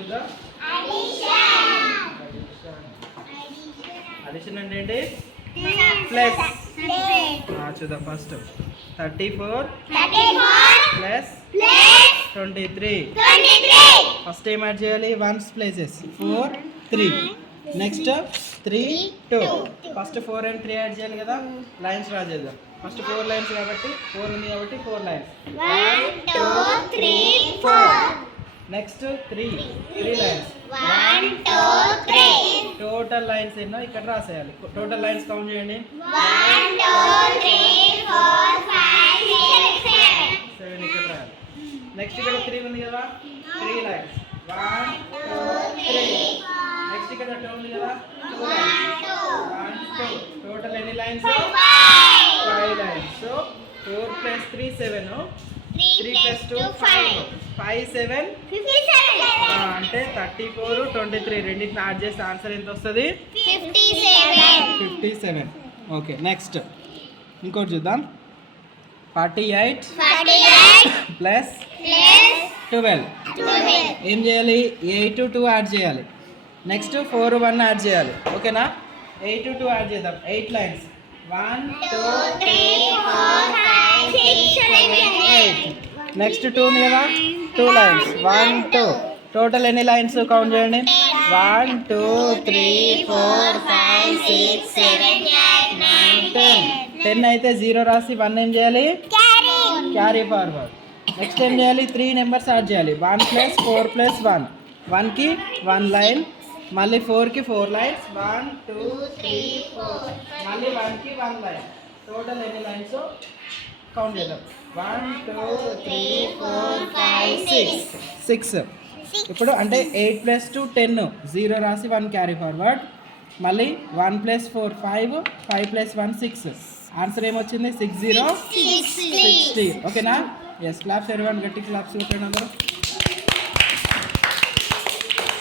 చూద్దాం. అడిషన్ అంటే ఏంటి? ప్లస్. చూద్దాం ఫస్ట్ 34 ప్లస్ 23. ఫస్ట్ ఏం యాడ్ చేయాలి? 1's places 4 3. Next 3 2. First 4 and 3 add చేయాలి కదా. లైన్స్ డ్రా చేద్దాం. ఫస్ట్ 4 లైన్స్ కాబట్టి 4 ఉంది కాబట్టి 4 lines 1 2 3 4. Next 3 lines 1 2 3. Total lines ఎన్నో ఇక్కడ రాసేయాలి. టోటల్ లైన్స్ కౌంట్ చేయండి. 1 2 3 4 5 6 7 ఇక్కడ రాయాలి. నెక్స్ట్ ఇక్కడ 3 ఉంది కదా. 3 లైన్స్ 1 2 3. నెక్స్ట్ ఇక్కడ 2 ఉంది కదా. 2 లైన్స్ 1 2. టోటల్ ఎన్ని lines? 5 lines. So 4 plus 3 7. 3 plus 2 5. 5 7 అంటే 34 23. రెండింటిని యాడ్ చేస్తే ఆన్సర్ ఎంత వస్తుంది? 57. ఓకే నెక్స్ట్ ఇంకోటి చూద్దాం. 48 ప్లస్ 12. ఏం చేయాలి? 8 2 యాడ్ చేయాలి. నెక్స్ట్ 4 1 యాడ్ చేయాలి. ఓకేనా? 8 2 యాడ్ చేద్దాం. 8 లైన్స్ 1 2 3 4 5 6 7 8. నెక్స్ట్ 2 ఉంది కదా. 2 లైన్స్ 1 2. టోటల్ ఎన్ని లైన్స్ కౌంట్ చేయండి. 1 2 3 4 5 6 7 8 9 10. 10 అయితే 0 రాసి 1 ఏం చేయాలి? Carry forward. నెక్స్ట్ ఏం చేయాలి? 3 నెంబర్స్ యాడ్ చేయాలి. 1 ప్లస్ 4 ప్లస్ 1. 1కి 1 లైన్, మళ్ళీ 4కి 4 లైన్స్ 1 2 3 4. మళ్ళీ 1కి 1 లైన్. టోటల్ ఎన్ని లైన్స్ కౌంట్ చేద్దాం. 1 2 3 4 5 6. ఇప్పుడు అంటే 8 ప్లస్ 2 10. 0 రాసి 1 క్యారీ ఫార్వర్డ్. మళ్ళీ 1 ప్లస్ 4 5. 5 ప్లస్ 1 6. ఆన్సర్ ఏమొచ్చింది? 60 60. ఓకేనా? ఎస్ క్లాప్స్ ఎవరీవన్, గట్టి క్లాప్స్ కొట్టండి అందరూ.